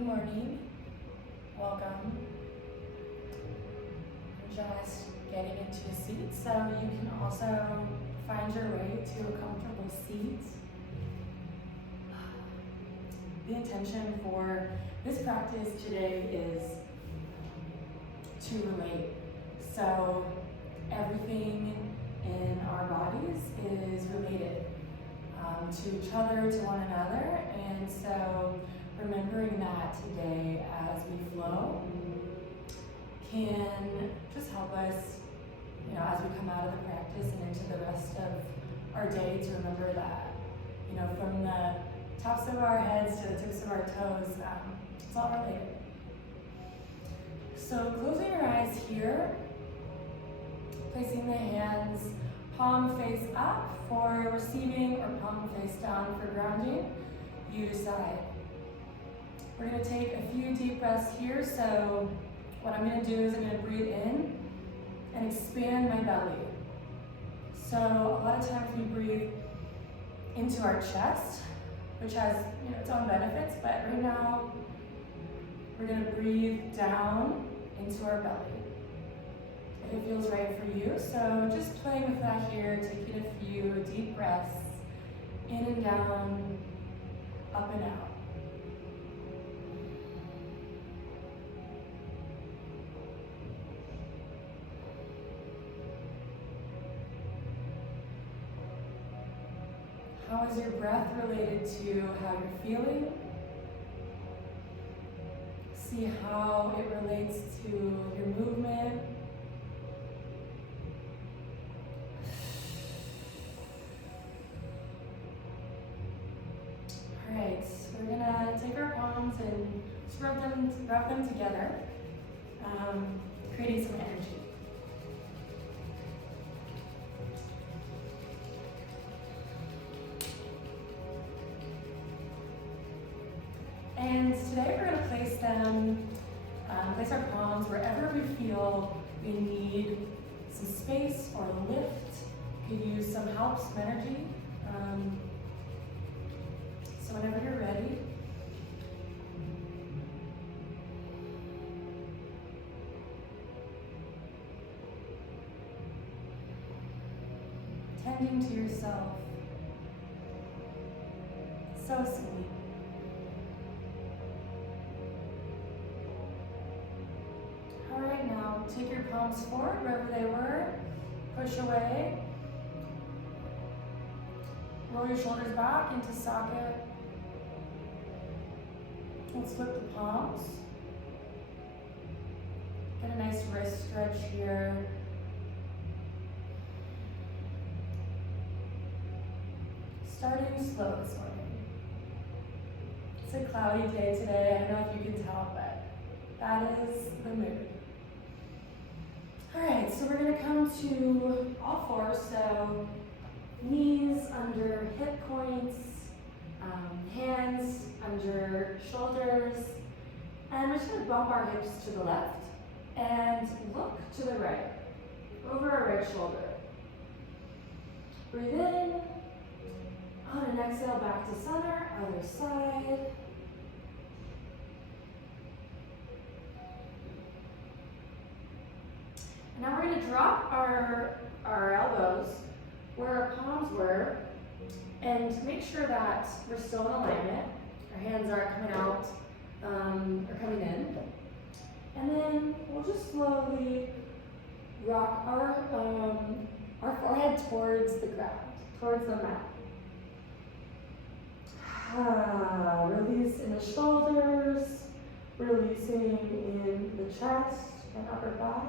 Good morning, welcome. I'm just getting into a seat, so you can also find your way to a comfortable seat. The intention for this practice today is to relate. So everything in our bodies is related to each other, to one another, and so remembering that today as we flow can just help us, as we come out of the practice and into the rest of our day, to remember that, from the tops of our heads to the tips of our toes, it's all related. So closing your eyes here, placing the hands palm face up for receiving or palm face down for grounding, you decide. We're going to take a few deep breaths here. So what I'm going to do is I'm going to breathe in and expand my belly. So a lot of times we breathe into our chest, which has its own benefits, but right now we're going to breathe down into our belly. If it feels right for you. So just playing with that here, taking a few deep breaths in and down, up and out. How is your breath related to how you're feeling? See how it relates to your movement. All right, we're gonna take our palms and just rub them together, creating some energy. And today we're going to place our palms wherever we feel we need some space or lift. You could use some help, some energy. So whenever you're ready, tending to yourself. So sweet. Take your palms forward wherever they were. Push away. Roll your shoulders back into socket. Let's flip the palms. Get a nice wrist stretch here. Starting slow this morning. It's a cloudy day today. I don't know if you can tell, but that is the mood. All right, so we're going to come to all fours, so knees under hip points, hands under shoulders, and we're just going to bump our hips to the left and look to the right, over our right shoulder. Breathe in, on an exhale back to center, other side. Now we're going to drop our elbows where our palms were and make sure that we're still in alignment. Our hands aren't coming out or coming in. And then we'll just slowly rock our forehead towards the ground, towards the mat. Release in the shoulders, releasing in the chest and upper back.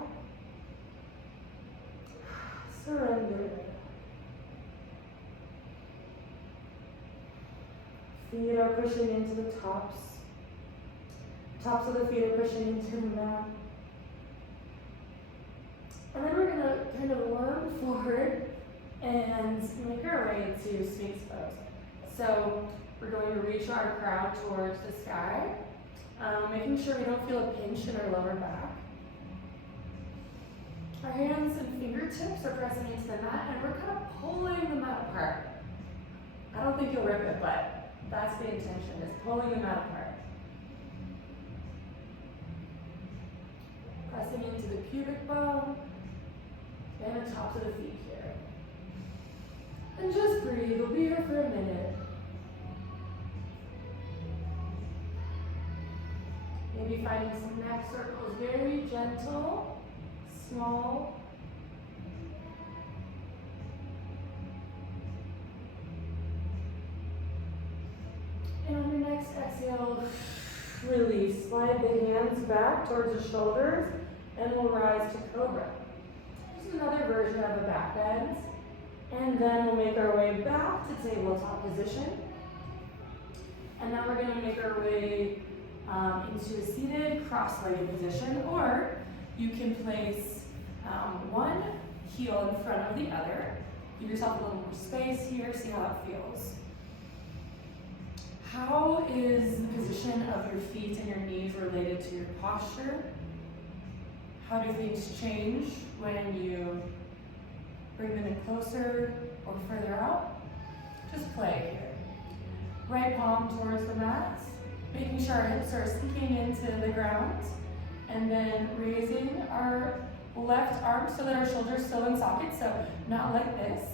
Surrender. Feet are pushing into the tops. Tops of the feet are pushing into the mat. And then we're going to kind of worm forward and make our way to Sphinx pose. So we're going to reach our crown towards the sky, making sure we don't feel a pinch in our lower back. Our hands and fingertips are pressing into the mat, and we're kind of pulling the mat apart. I don't think you'll rip it, but that's the intention, is pulling the mat apart. pubic bone and the tops of the feet here. And just breathe. We'll be here for a minute. Maybe finding some neck circles, very gentle, small. And on your next exhale, release. Slide the hands back towards the shoulders, and we'll rise to cobra. Just another version of a back bend. And then we'll make our way back to tabletop position. And now we're going to make our way into a seated cross-legged position, or you can place one heel in front of the other. Give yourself a little more space here, see how it feels. How is the position of your feet and your knees related to your posture? How do things change when you bring them in closer or further out? Just play here. Right palm towards the mat, making sure our hips are sinking into the ground, and then raising our left arm so that our shoulders still in socket, so not like this,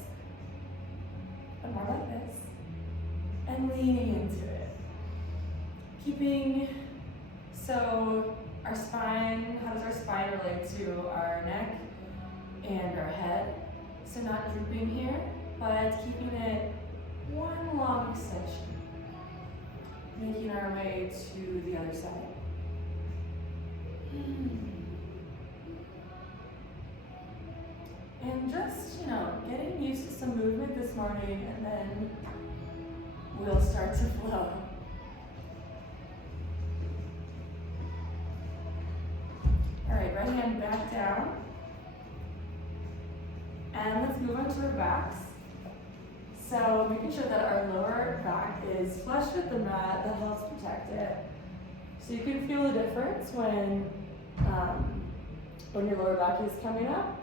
but more like this, and leaning into it. Keeping, so our spine, how does our spine relate to our neck and our head? So not drooping here, but keeping it one long extension. Making our way to the other side. And just, getting used to some movement this morning, and then we'll start to flow. All right, right hand back down. And let's move on to our backs. So making sure that our lower back is flush with the mat, that helps protect it. So you can feel the difference when your lower back is coming up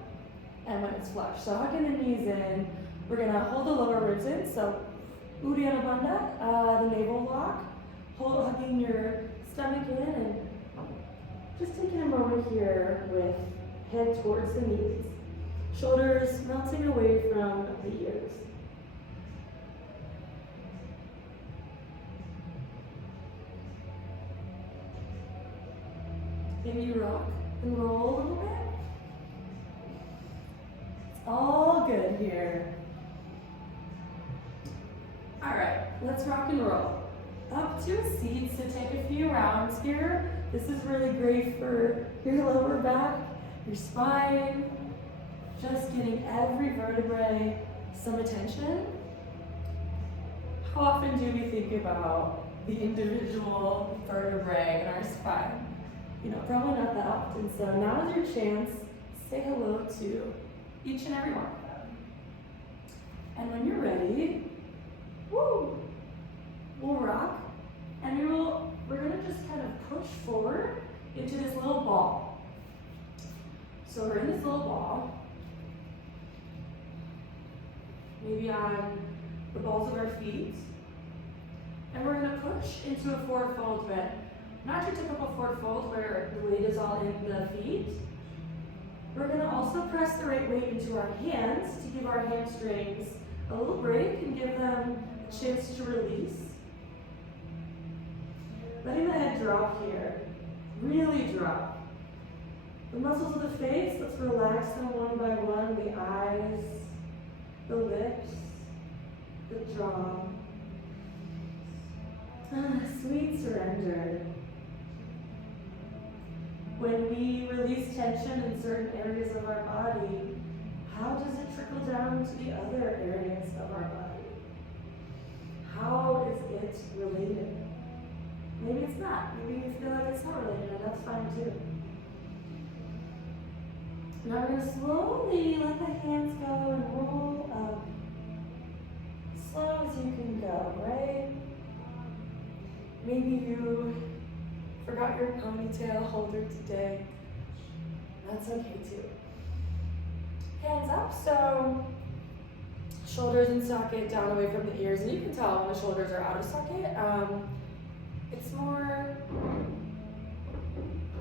and when it's flush. So hugging the knees in, we're gonna hold the lower ribs in. So Uddiyana Bandha, the navel lock. Hugging your stomach in, and just taking a moment here with head towards the knees. Shoulders melting away from the ears. Maybe rock and roll a little bit. It's all good here. All right, let's rock and roll. Up to a seat, so take a few rounds here. This is really great for your lower back, your spine, just getting every vertebrae some attention. How often do we think about the individual vertebrae in our spine? Probably not that often. So now is your chance. Say hello to each and every one of them. And when you're ready, we'll rock, and we're gonna just kind of push forward into this little ball. So we're in this little ball, maybe on the balls of our feet, and we're gonna push into a forward fold bend. Not your typical forward fold where the weight is all in the feet. We're gonna also press the right weight into our hands to give our hamstrings a little break and give them a chance to release. Letting the head drop here, really drop. The muscles of the face, let's relax them one by one. The eyes, the lips, the jaw. Sweet surrender. When we release tension in certain areas of our body, how does it trickle down to the other areas of our body? How is it related? Maybe it's not. Maybe you feel like it's not related, and that's fine too. Now we're going to slowly let the hands go and roll up. Slow as you can go, right? Maybe you forgot your ponytail holder today. That's okay too. Hands up, so shoulders in socket, down away from the ears, and you can tell when the shoulders are out of socket. It's more,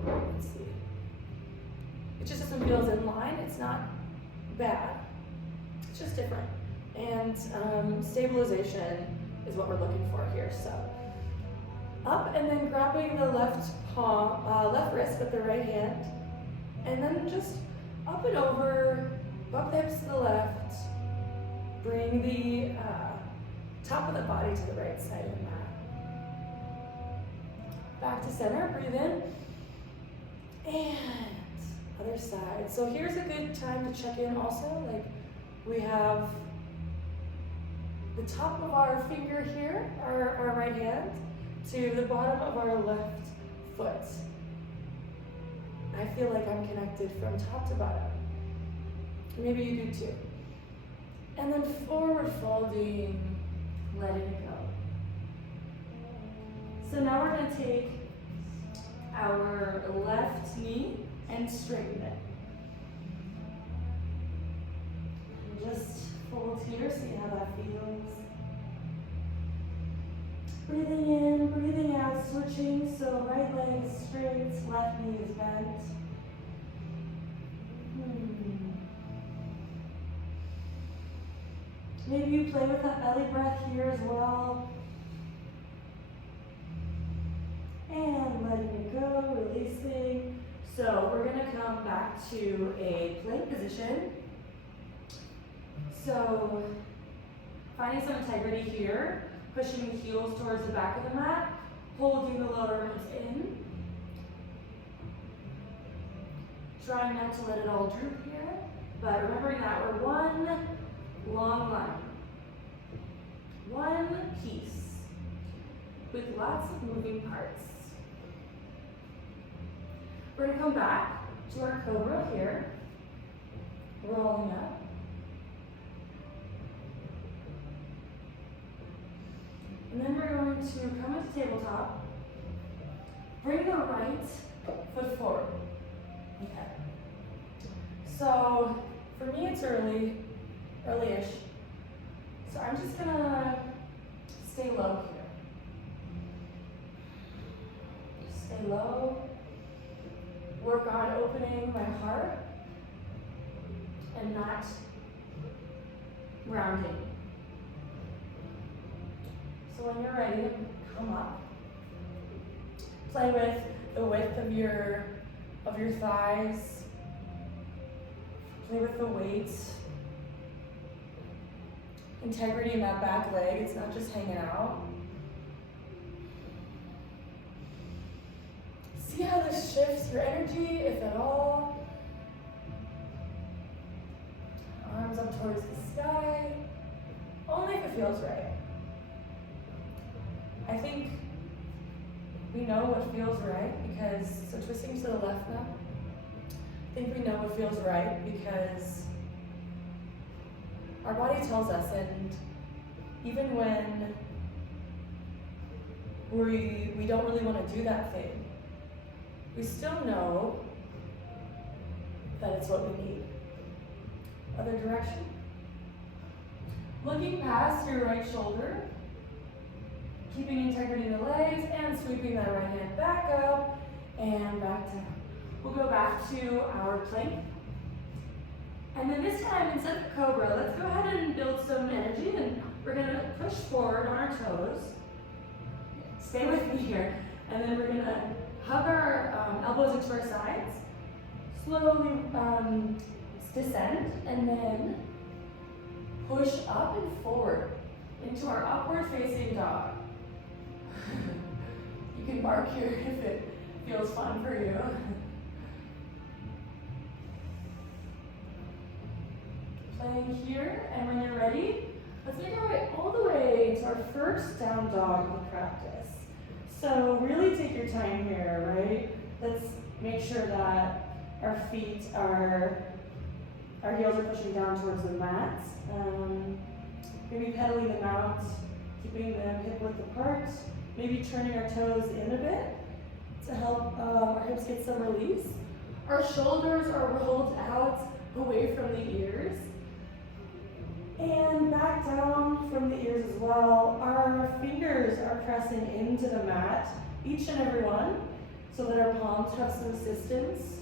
let's see. It just It's not bad. It's just different. And stabilization is what we're looking for here. So up and then grabbing the left wrist with the right hand, and then just up and over, bump the hips to the left, bring the top of the body to the right side of the mat. Back to center, breathe in, and other side. So here's a good time to check in also, like we have the top of our finger here, our right hand, to the bottom of our left foot. I feel like I'm connected from top to bottom. Maybe you do too. And then forward folding, letting it go. So now we're going to take our left knee and straighten it. And just fold here, see how that feels. Breathing in, breathing out, switching, so right leg is straight, left knee is bent. Maybe you play with that belly breath here as well. And letting it go, releasing. So we're gonna come back to a plank position. So finding some integrity here, pushing the heels towards the back of the mat, holding the lower ribs in. Trying not to let it all droop here, but remembering that we're one long line. One piece with lots of moving parts. We're gonna come back to our cobra here, rolling up. And then we're going to come into tabletop, bring the right foot forward. Okay. So for me it's early-ish. So I'm just gonna stay low here. Stay low. Work on opening my heart and not rounding. So when you're ready, come up. Play with the width of your thighs. Play with the weight. Integrity in that back leg, it's not just hanging out. See how this shifts your energy, if at all. Arms up towards the sky, only if it feels right. I think we know what feels right because, so twisting to the left now, I think we know what feels right because our body tells us, and even when we don't really want to do that thing, we still know that it's what we need. Other direction. Looking past your right shoulder, keeping integrity in the legs, and sweeping that right hand back up and back down. We'll go back to our plank. And then this time, instead of cobra, let's go ahead and build some energy, and we're gonna push forward on our toes. Stay with me here. And then we're gonna hug our elbows into our sides, slowly descend, and then push up and forward into our upward facing dog. You can bark here if it feels fun for you. Playing here, and when you're ready, let's make our way all the way to our first down dog in practice. So really take your time here, right? Let's make sure that our feet our heels are pushing down towards the mat. Maybe pedaling them out, keeping them hip width apart. Maybe turning our toes in a bit to help our hips get some release. Our shoulders are rolled out away from the ears. And back down from the ears as well. Our fingers are pressing into the mat, each and every one, so that our palms have some assistance.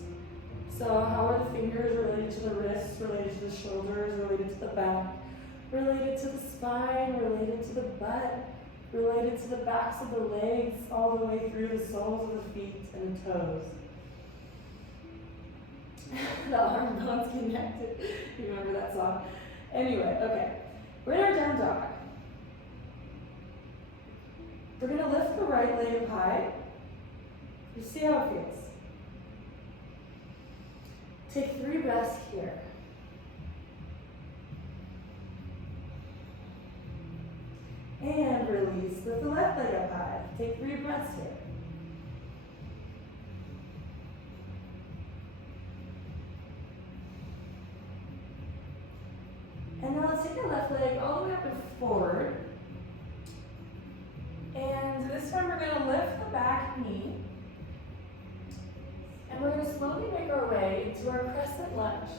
So how are the fingers related to the wrists, related to the shoulders, related to the back, related to the spine, related to the butt, related to the backs of the legs, all the way through the soles of the feet and the toes. The arm bones connected. You remember that song? Anyway, okay. We're in our down dog. We're going to lift the right leg up high. Just see how it feels. Take 3 breaths here. And release. Lift the left leg up high. Take 3 breaths here. And now let's take our left leg all the way up and forward. And this time we're going to lift the back knee. And we're going to slowly make our way into our crescent lunge.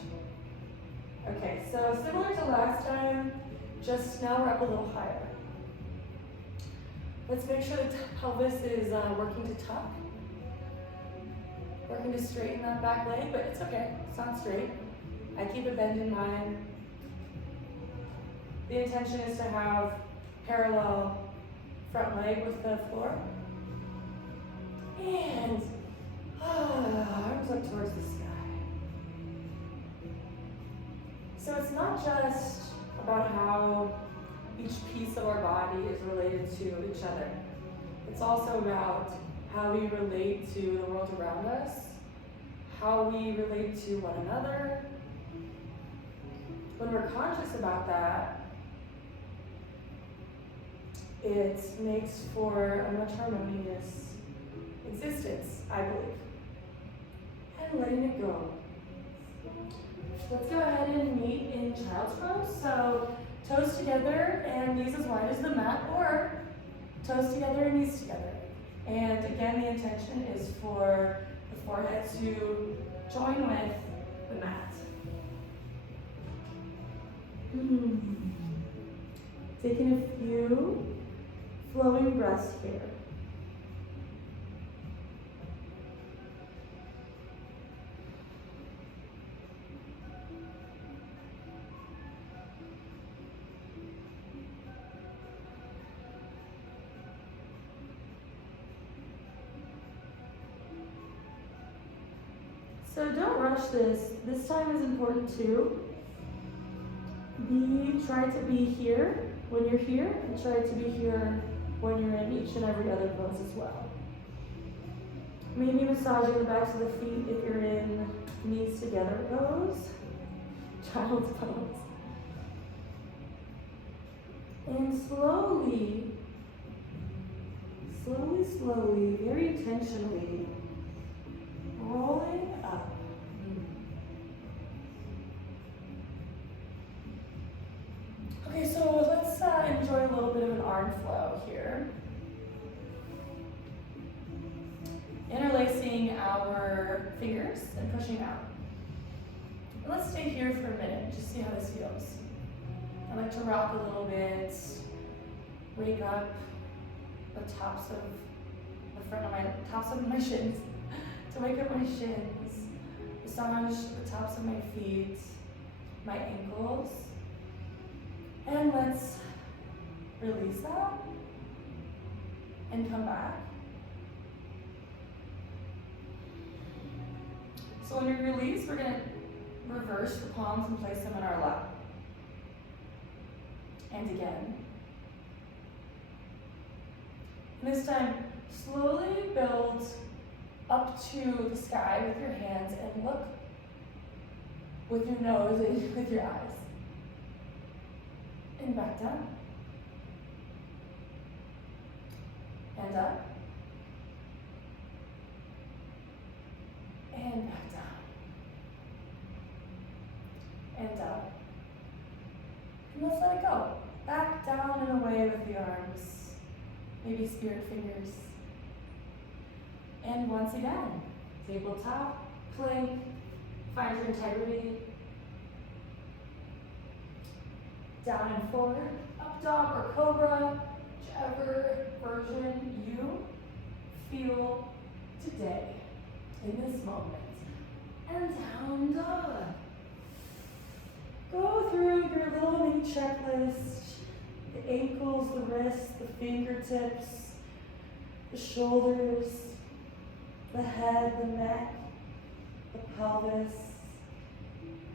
Okay, so similar to last time, just now we're up a little higher. Let's make sure the pelvis is working to tuck. Working to straighten that back leg, but it's okay, it's not straight. I keep a bend in mind. The intention is to have parallel front leg with the floor. And arms up towards the sky. So it's not just about how each piece of our body is related to each other. It's also about how we relate to the world around us, how we relate to one another. When we're conscious about that, it makes for a much harmonious existence, I believe. And letting it go. Let's go ahead and meet in child's pose. So toes together and knees as wide as the mat, or toes together and knees together. And again, the intention is for the forehead to join with the mat. Taking a few flowing breaths here. So don't rush this. This time is important too. Try to be here when you're here, and try to be here when you're in each and every other pose as well. Maybe massaging the backs of the feet if you're in knees together pose, child's pose. And slowly, very intentionally, rolling up. Okay, so let's enjoy a little bit of an arm flow here. Interlacing our fingers and pushing out. And let's stay here for a minute, just see how this feels. I like to rock a little bit, wake up the tops of my shins, to wake up my shins, massage the tops of my feet, my ankles. And let's release that and come back. So when we release, we're going to reverse the palms and place them in our lap. And again. And this time, slowly build up to the sky with your hands and look with your nose and with your eyes. And back down. And up. And back down. And up. And let's let it go. Back down and away with the arms. Maybe spirit fingers. And once again, tabletop, plank, find your integrity. Down and forward, up dog or cobra, whichever version you feel today in this moment. and down dog. Go through your little mini checklist. The ankles, the wrists, the fingertips, the shoulders, the head, the neck, the pelvis,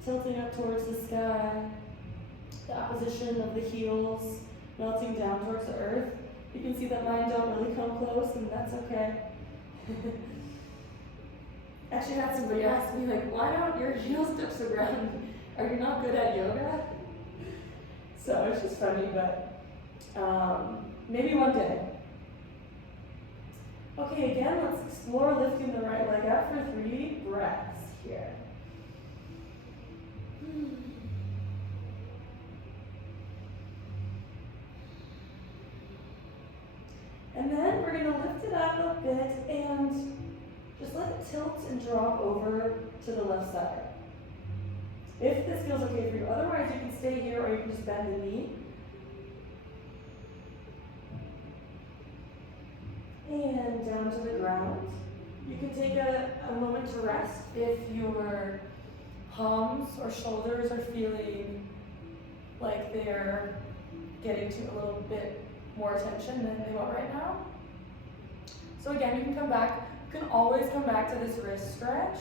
tilting up towards the sky, the opposition of the heels, melting down towards the earth. You can see that mine don't really come close, and that's okay. Actually, I had somebody ask me, like, why don't your heels touch the ground? Are you not good at yoga? So it's just funny, but maybe one day. Okay, again, let's explore lifting the right leg up for 3 breaths here. And then we're going to lift it up a bit and just let it tilt and drop over to the left side. If this feels okay for you, otherwise you can stay here or you can just bend the knee. And down to the ground. You can take a moment to rest if your palms or shoulders are feeling like they're getting to a little bit more attention than they want right now. So again, you can come back. You can always come back to this wrist stretch.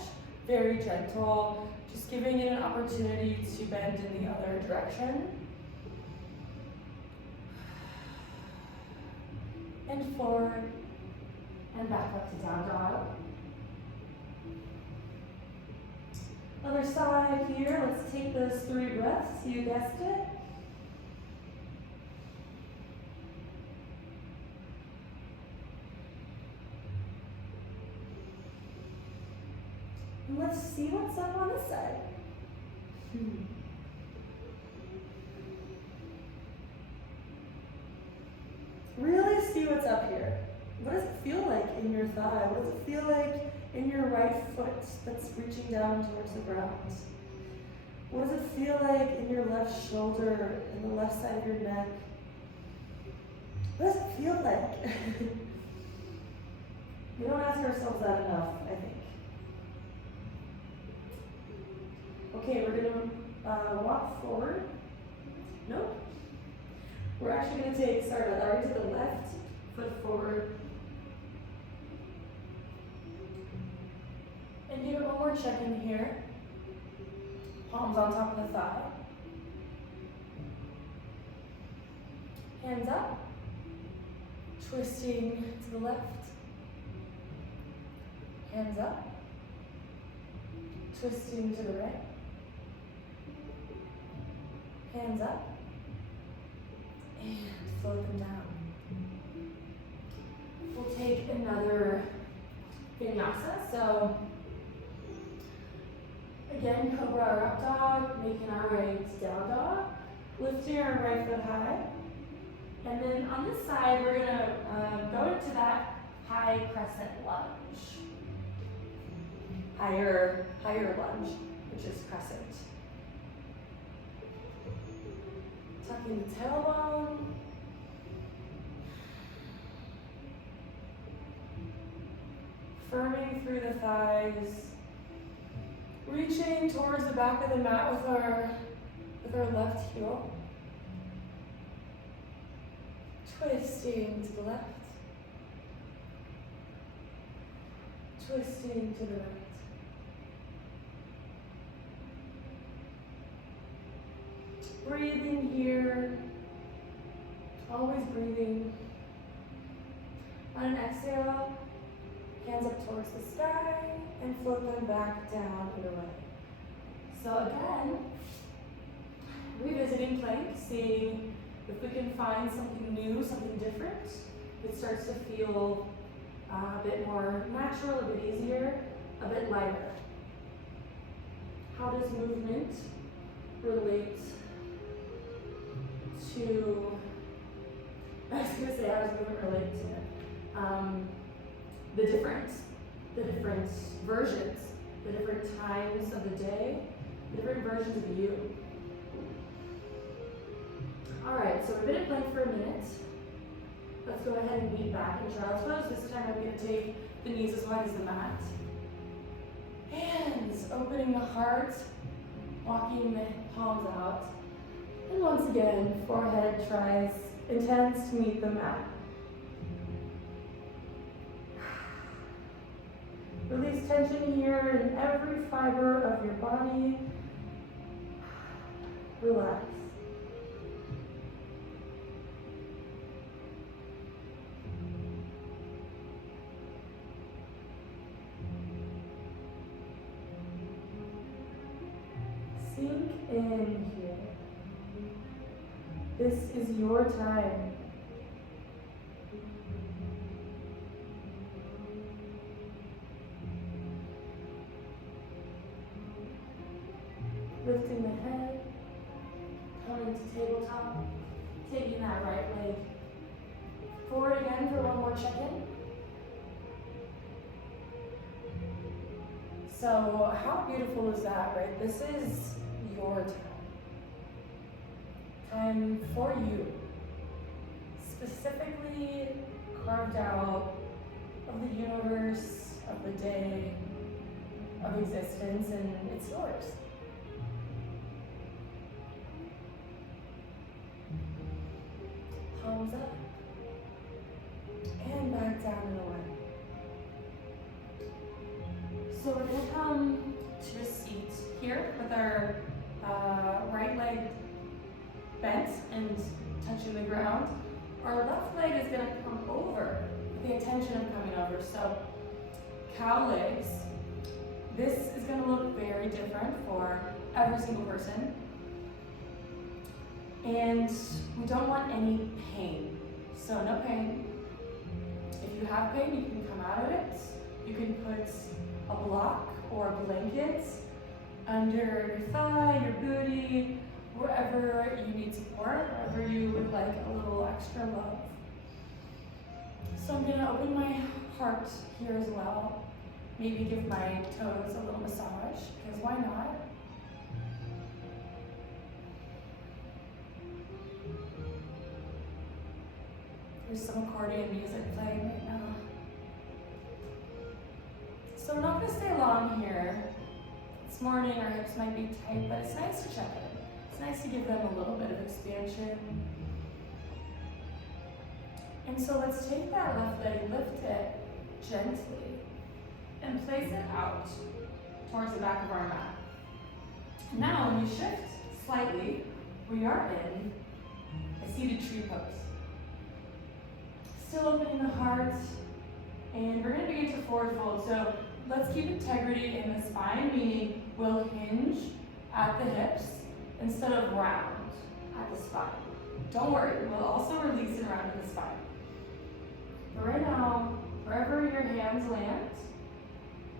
Very gentle, just giving it an opportunity to bend in the other direction. And forward, and back up to down dog. Other side here, let's take those 3 breaths, you guessed it. And let's see what's up on this side. Really see what's up here. What does it feel like in your thigh? What does it feel like in your right foot that's reaching down towards the ground? What does it feel like in your left shoulder and the left side of your neck? What does it feel like? We don't ask ourselves that enough, I think. Okay, we're gonna walk forward. Nope. We're actually gonna start to the left foot forward. And give it one more check in here. Palms on top of the thigh. Hands up. Twisting to the left. Hands up. Twisting to the right. Hands up. And float them down. We'll take another vinyasa. So again, cobra or up dog, making our way to down dog. Lifting our right foot high. And then on this side, we're gonna go into that high crescent lunge. Higher lunge, which is crescent. Tucking the tailbone. Firming through the thighs. Reaching towards the back of the mat with our left heel. Twisting to the left. Twisting to the right. Breathing here. Always breathing. On an exhale, hands up towards the sky and float them back down and away. So again, revisiting plank, seeing if we can find something new, something different. It starts to feel a bit more natural, a bit easier, a bit lighter. How does movement relate to, I was going to say, how does movement relate to the different versions, the different times of the day, the different versions of you. All right, so we've been in plank for a minute. Let's go ahead and meet back in child's pose. This time I'm going to take the knees as wide as the mat. Hands, opening the heart, walking the palms out. And once again, forehead tries intense to meet the mat. Release tension here in every fiber of your body. Relax. Sink in here. This is your time. Lifting the head, coming to tabletop, taking that right leg forward again for one more check-in. So how beautiful is that, right? This is your time. Time for you. Specifically carved out of the universe, of the day, of existence, and it's yours. Palms up, and back down and away. So we're going to come to a seat here with our right leg bent and touching the ground. Our left leg is going to come over with the intention of coming over. So cow legs. This is going to look very different for every single person. And we don't want any pain. So no pain. If you have pain, you can come out of it. You can put a block or a blanket under your thigh, your booty, wherever you need support, wherever you would like a little extra love. So I'm going to open my heart here as well. Maybe give my toes a little massage, because why not? There's some accordion music playing right now. So we're not going to stay long here. This morning our hips might be tight, but it's nice to check in. It's nice to give them a little bit of expansion. And so let's take that left leg, lift it gently, and place it out towards the back of our mat. Now when we shift slightly, we are in a seated tree pose. Still opening the heart, and we're going to begin to forward fold. So let's keep integrity in the spine, meaning we'll hinge at the hips instead of round at the spine. Don't worry, we'll also release it around to the spine. But right now, wherever your hands land,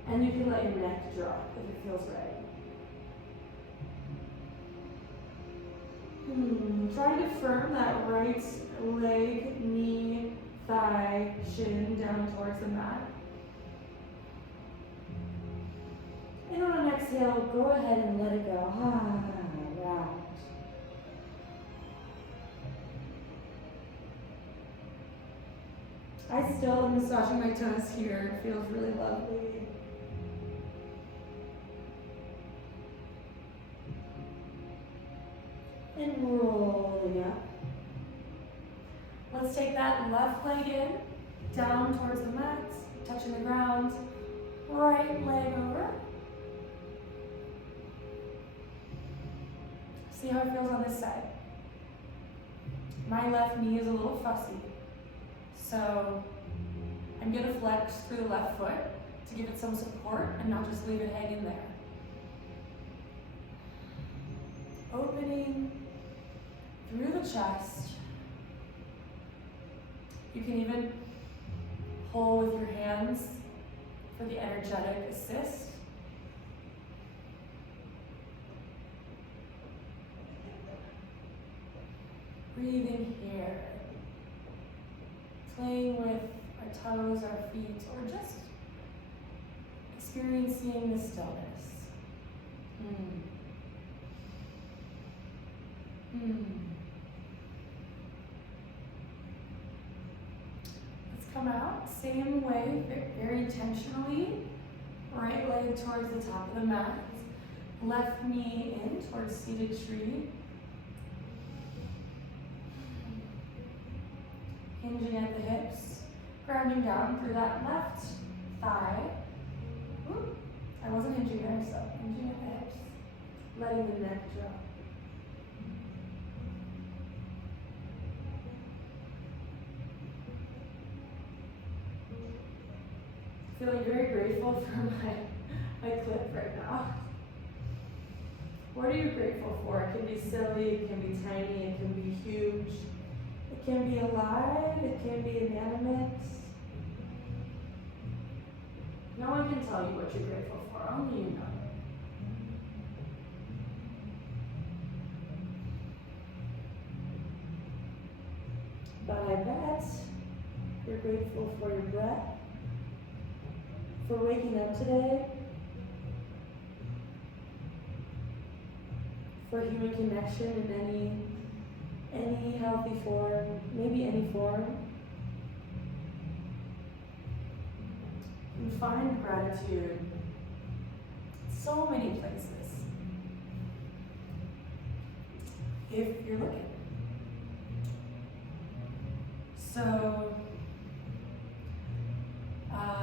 and you can let your neck drop if it feels right. Try to firm that right leg, knee, thigh, shin down towards the mat. And on an exhale, go ahead and let it go. Round. I still am massaging my toes here. It feels really lovely. And rolling up. Let's take that left leg in, down towards the mat, touching the ground. Right leg over. See how it feels on this side. My left knee is a little fussy, so I'm going to flex through the left foot to give it some support and not just leave it hanging there. Opening through the chest. You can even pull with your hands for the energetic assist. Breathing here. Playing with our toes, our feet, or just experiencing the stillness. Let's come out, same way, very intentionally. Right leg leg towards the top of the mat. Left knee in towards seated tree. Hinging at the hips, grounding down through that left thigh. Ooh, I wasn't hinging there, so hinging at the hips, letting the neck drop. Feeling very grateful for my clip right now. What are you grateful for? It can be silly, it can be tiny, it can be huge. It can be alive, it can be inanimate. No one can tell you what you're grateful for, only you know. But I bet you're grateful for your breath, for waking up today, for human connection in any healthy form, maybe any form. And find gratitude so many places, if you're looking. So,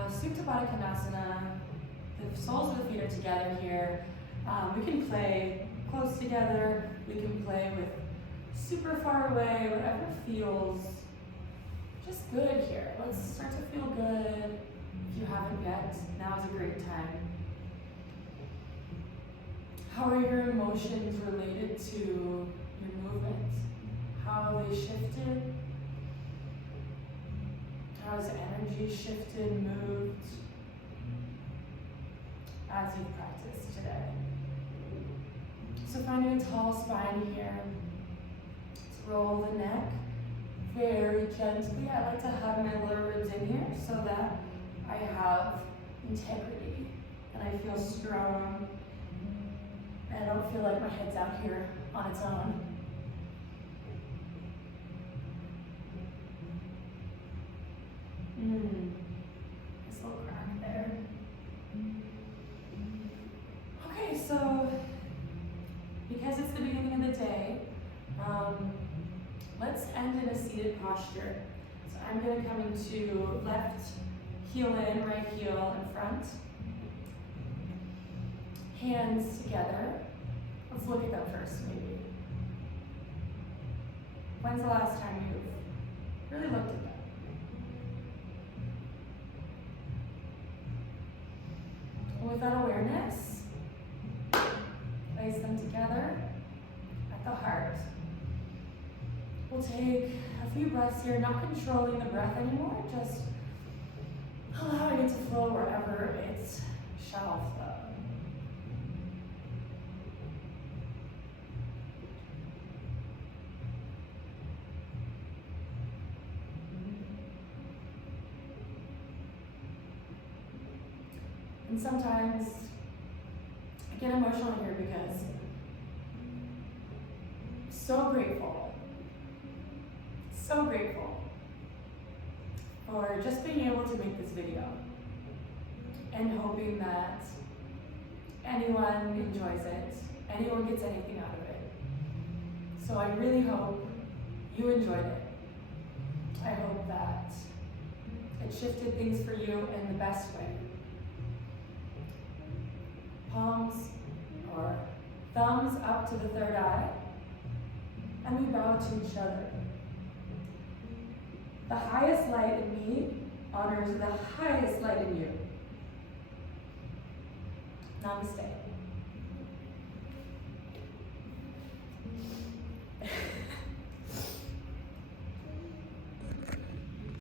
Supta Baddha Konasana, the soles of the feet are together here. We can play close together, we can play with super far away, whatever feels just good here. Let's start to feel good. If you haven't yet, now is a great time. How are your emotions related to your movement? How have they shifted? How has energy shifted, moved as you've practiced today? So finding a tall spine here. Roll the neck very gently. I like to hug my lower ribs in here so that I have integrity and I feel strong and I don't feel like my head's out here on its own. Nice little crack there. Okay, so because it's the beginning of the day, let's end in a seated posture. So I'm going to come into left heel in, right heel in front. Hands together. Let's look at them first, maybe. When's the last time you've really looked at them? And with that awareness, place them together at the heart. We'll take a few breaths here, not controlling the breath anymore, just allowing it to flow wherever it shall flow. And sometimes I get emotional here because so grateful for just being able to make this video and hoping that anyone enjoys it, anyone gets anything out of it. So I really hope you enjoyed it. I hope that it shifted things for you in the best way. Palms or thumbs up to the third eye, and we bow to each other. The highest light in me honors the highest light in you. Namaste.